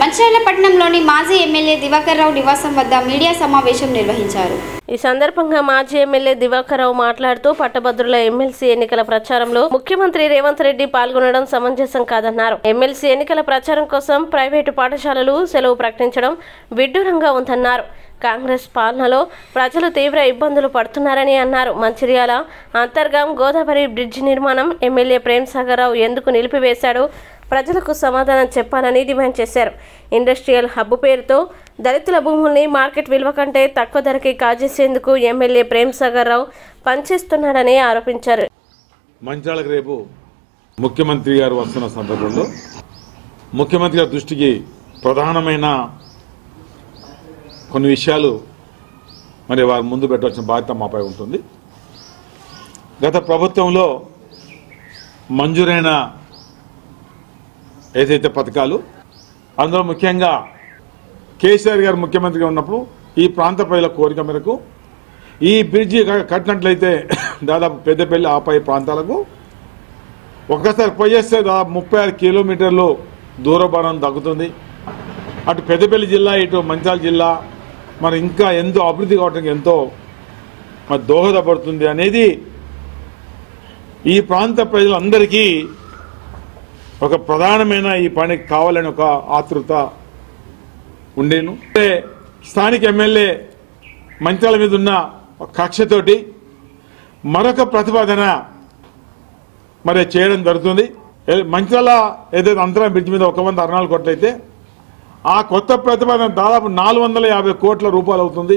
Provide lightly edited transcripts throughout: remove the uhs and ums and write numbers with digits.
మంచిర్యాల పట్టణంలోని మాజీ ఎమ్మెల్యే దివాకర్ రావు నివాసం వద్ద మీడియా సమావేశం నిర్వహించారు. ఈ సందర్భంగా మాజీ ఎమ్మెల్యే దివాకర్ రావు మాట్లాడుతూ పట్టభద్రుల ఎమ్మెల్సీ ఎన్నికల ప్రచారంలో ముఖ్యమంత్రి రేవంత్ రెడ్డి పాల్గొనడం సమంజసం కాదన్నారు. ఎమ్మెల్సీ ఎన్నికల ప్రచారం కోసం ప్రైవేటు పాఠశాలలు సెలవు ప్రకటించడం విడ్డూరంగా ఉందన్నారు. కాంగ్రెస్ పాలనలో ప్రజలు తీవ్ర ఇబ్బందులు పడుతున్నారని అన్నారు. మంచిర్యాల అంతర్గాం గోదావరి బ్రిడ్జి నిర్మాణం ఎమ్మెల్యే ప్రేమ్ సాగర్ రావు ఎందుకు నిలిపివేశాడో ప్రజలకు సమాధానం చెప్పాలని డిమాండ్ చేశారు. ఇండస్ట్రియల్ హబ్ పేరుతో దళితుల భూముల్ని మార్కెట్ విలువ కంటే తక్కువ ధరకి కాజేసేందుకు ఎమ్మెల్యే ప్రేమ్ సాగర్ రావు పనిచేస్తున్నాడని ఆరోపించారు. మంచిర్యాలకు రేపు ముఖ్యమంత్రి గారు వస్తున్న సందర్భంలో ముఖ్యమంత్రి గారి దృష్టికి ప్రధానమైన కొన్ని విషయాలు మరి వారు ముందు పెట్టవలసిన బాధ్యత మాపై ఉంటుంది. గత ప్రభుత్వంలో మంజూరైన ఏదైతే పథకాలు అందులో ముఖ్యంగా కేసీఆర్ గారు ముఖ్యమంత్రిగా ఉన్నప్పుడు ఈ ప్రాంత ప్రజల కోరిక మేరకు ఈ బ్రిడ్జి కట్టినట్లయితే దాదాపు పెద్దపల్లి ఆపై ప్రాంతాలకు ఒక్కసారి పోయేస్తే దాదాపు 36 కిలోమీటర్లు దూరభారం తగ్గుతుంది. అటు పెద్దపల్లి జిల్లా ఇటు మంచిర్యాల జిల్లా మరి ఇంకా ఎంతో అభివృద్ధి కావడానికి ఎంతో మరి దోహదపడుతుంది అనేది ఈ ప్రాంత ప్రజలందరికీ ఒక ప్రధానమైన ఈ పనికి కావాలని ఒక ఆతృత ఉండేను. స్థానిక ఎమ్మెల్యే మంచిర్యాల మీద ఉన్న కక్షతోటి మరొక ప్రతిపాదన మరి చేయడం జరుగుతుంది. మంచిర్యాల ఏదైతే అంతరం బ్రిడ్జ్ మీద 164 కోట్లు అయితే ఆ కొత్త ప్రతిపాదన దాదాపు 450 కోట్ల రూపాయలు అవుతుంది.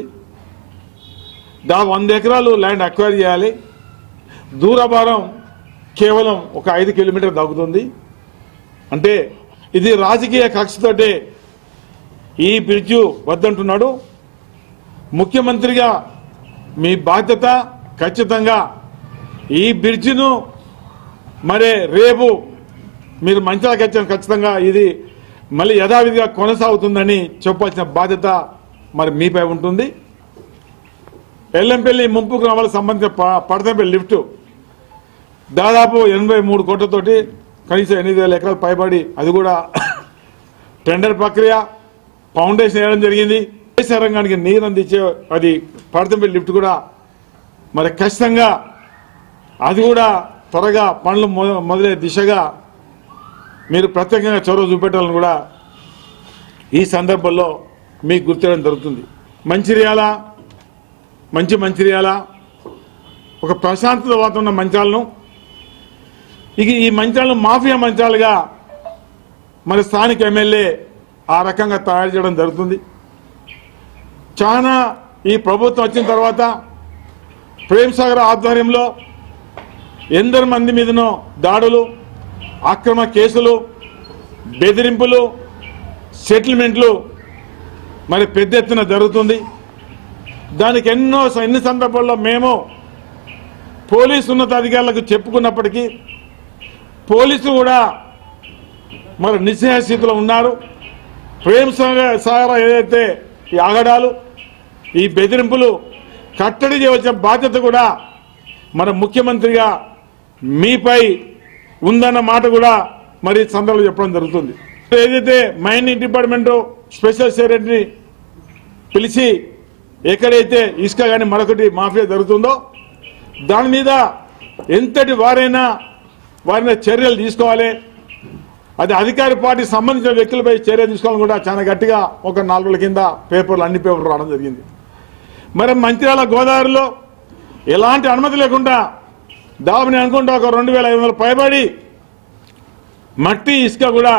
దాదాపు 100 ఎకరాలు ల్యాండ్ అక్వైర్ చేయాలి. దూరభారం కేవలం ఒక 5 కిలోమీటర్ తగ్గుతుంది. అంటే ఇది రాజకీయ కక్షతోటే ఈ బ్రిడ్జు వద్దంటున్నాడు. ముఖ్యమంత్రిగా మీ బాధ్యత ఖచ్చితంగా ఈ బ్రిడ్జిను మరి రేపు మీరు మంచిర్యాలకు వచ్చారు ఖచ్చితంగా ఇది మళ్ళీ యథావిధిగా కొనసాగుతుందని చెప్పాల్సిన బాధ్యత మరి మీపై ఉంటుంది. ఎల్లంపల్లి ముంపు గ్రామాలకు సంబంధించిన పడతంపల్లి లిఫ్ట్ దాదాపు 83 కోట్లతోటి కనీసం 8,000 ఎకరాలు పైబడి అది కూడా టెండర్ ప్రక్రియ ఫౌండేషన్ వేయడం జరిగింది. దేశ రంగానికి నీరు అందించే అది పడతంపల్లి లిఫ్ట్ కూడా మరి ఖచ్చితంగా అది కూడా త్వరగా పనులు మొదలయ్యే దిశగా మీరు ప్రత్యేకంగా చొరవ చూపెట్టాలని కూడా ఈ సందర్భంలో మీకు గుర్తించడం జరుగుతుంది. మంచిర్యాల ఒక ప్రశాంతత వాతావరణం మంచిర్యాలను ఇక ఈ మంచిర్యాలను మాఫియా మంచిర్యాలుగా మరి స్థానిక ఎమ్మెల్యే ఆ రకంగా తయారు చేయడం జరుగుతుంది. చాలా ఈ ప్రభుత్వం వచ్చిన తర్వాత ప్రేమ్ సాగర్ ఆధ్వర్యంలో ఎందరి మంది మీదనో దాడులు, అక్రమ కేసులు, బెదిరింపులు, సెటిల్మెంట్లు మరి పెద్ద ఎత్తున జరుగుతుంది. దానికి ఎన్ని సందర్భాల్లో మేము పోలీసు ఉన్నతాధికారులకు చెప్పుకున్నప్పటికీ పోలీసు కూడా మరి నిస్సహాయ స్థితిలో ఉన్నారు. ప్రేమ్ సాగర్ ఏదైతే ఈ ఆగడాలు, ఈ బెదిరింపులు కట్టడి చేయవలసిన బాధ్యత కూడా మన ముఖ్యమంత్రిగా మీపై ఉందన్న మాట కూడా మరి సందర్భంలో చెప్పడం జరుగుతుంది. ఏదైతే మైనింగ్ డిపార్ట్మెంట్ స్పెషల్ సెక్రటరీని పిలిచి ఎక్కడైతే ఇసుక కానీ మరొకటి మాఫియా జరుగుతుందో దాని మీద ఎంతటి వారైనా చర్యలు తీసుకోవాలి. అది అధికార పార్టీకి సంబంధించిన వ్యక్తులపై చర్యలు తీసుకోవాలని కూడా చాలా గట్టిగా ఒక 4 రోజుల కింద అన్ని పేపర్లు రావడం జరిగింది. మరి మంచిర్యాల గోదావరిలో ఎలాంటి అనుమతి లేకుండా దాబని అనుకుంటా ఒక 2,500 పైబడి మట్టి ఇసుక కూడా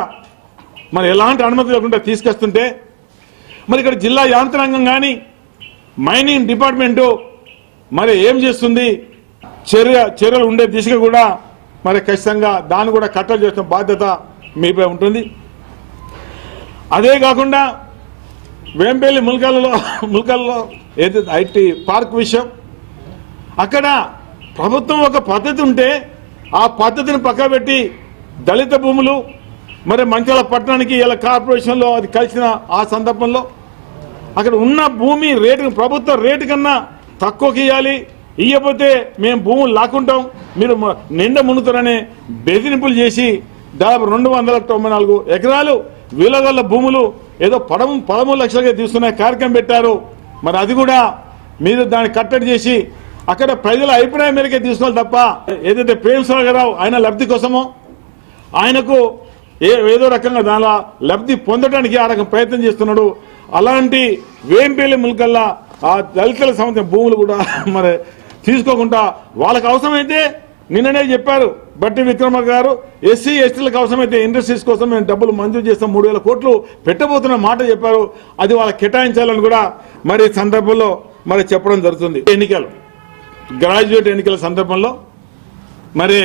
మరి ఎలాంటి అనుమతి లేకుండా తీసుకొస్తుంటే మరి ఇక్కడ జిల్లా యాంత్రాంగం కానీ మైనింగ్ డిపార్ట్మెంటు మరి ఏం చేస్తుంది? చర్యలు ఉండే దిశగా కూడా మరి ఖచ్చితంగా దాన్ని కూడా కట్టడి చేసిన బాధ్యత మీపై ఉంటుంది. అదే కాకుండా వేంపల్లి ముల్కల్లో ఏదైతే ఐటీ పార్క్ విషయం అక్కడ ప్రభుత్వం ఒక పద్ధతి ఉంటే ఆ పద్ధతిని పక్క పెట్టి దళిత భూములు మరి మంచిర్యాల పట్టణానికి ఇలా కార్పొరేషన్లో అది కలిసిన ఆ సందర్భంలో అక్కడ ఉన్న భూమి రేటు ప్రభుత్వ రేటు కన్నా తక్కువకి ఇవ్వాలి, ఇవ్వకపోతే మేము భూములు లాక్కుంటాం, మీరు నిండా మునుగుతారనే బెదిరింపులు చేసి దాదాపు 294 ఎకరాలు వీళ్ళ భూములు ఏదో 13 లక్షలుగా తీసుకునే కార్యక్రమం పెట్టారు. మరి అది కూడా మీరు దాన్ని కట్టడి చేసి అక్కడ ప్రజల అభిప్రాయం మేరకే తీసుకోవాలి తప్ప ఏదైతే ప్రేమసాగరరావు ఆయన లబ్ధి కోసమో ఆయనకు ఏదో రకంగా దానిలో లబ్ధి పొందడానికి ఆ రకం ప్రయత్నం చేస్తున్నాడు. అలాంటి వేంపల్లి ముల్కల్లా ఆ దళితులకు సంబంధించిన భూములు కూడా మరి తీసుకోకుండా వాళ్ళకి అవసరమైతే నిన్ననే చెప్పారు బట్టి విక్రమార్క గారు, ఎస్సీ ఎస్టీలకు అవసరమైతే ఇండస్ట్రీస్ కోసం మేము డబ్బులు మంజూరు చేస్తాం 3,000 కోట్లు పెట్టబోతున్న మాట చెప్పారు. అది వాళ్ళకి కేటాయించాలని కూడా మరి సందర్భంలో మరి చెప్పడం జరుగుతుంది. ఎన్నికలు గ్రాడ్యుయేట్ ఎన్నికల సందర్భంలో మరి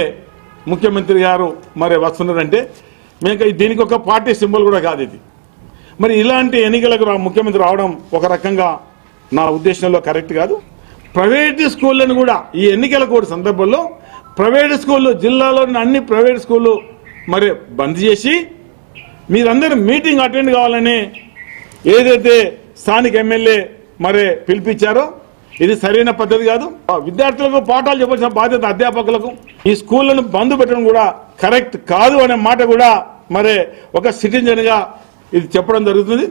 ముఖ్యమంత్రి గారు మరి వస్తున్నారంటే మేము దీనికి ఒక పార్టీ సింబల్ కూడా కాదు ఇది. మరి ఇలాంటి ఎన్నికలకు ముఖ్యమంత్రి రావడం ఒక రకంగా నా ఉద్దేశంలో కరెక్ట్ కాదు. ప్రైవేట్ స్కూళ్ళను కూడా ఈ ఎన్నికల కోడ్ సందర్భంలో ప్రైవేట్ స్కూళ్ళు జిల్లాలోని అన్ని ప్రైవేట్ స్కూళ్ళు మరి బంద్ చేసి మీరందరూ మీటింగ్ అటెండ్ కావాలని ఏదైతే స్థానిక ఎమ్మెల్యే మరి పిలిపించారో ఇది సరైన పద్ధతి కాదు. విద్యార్థులకు పాఠాలు చెప్పాల్సిన బాధ్యత అధ్యాపకులకు. ఈ స్కూళ్లను బంద్ పెట్టడం కూడా కరెక్ట్ కాదు అనే మాట కూడా మరి ఒక సిటిజన్ గా ఇది చెప్పడం జరుగుతుంది.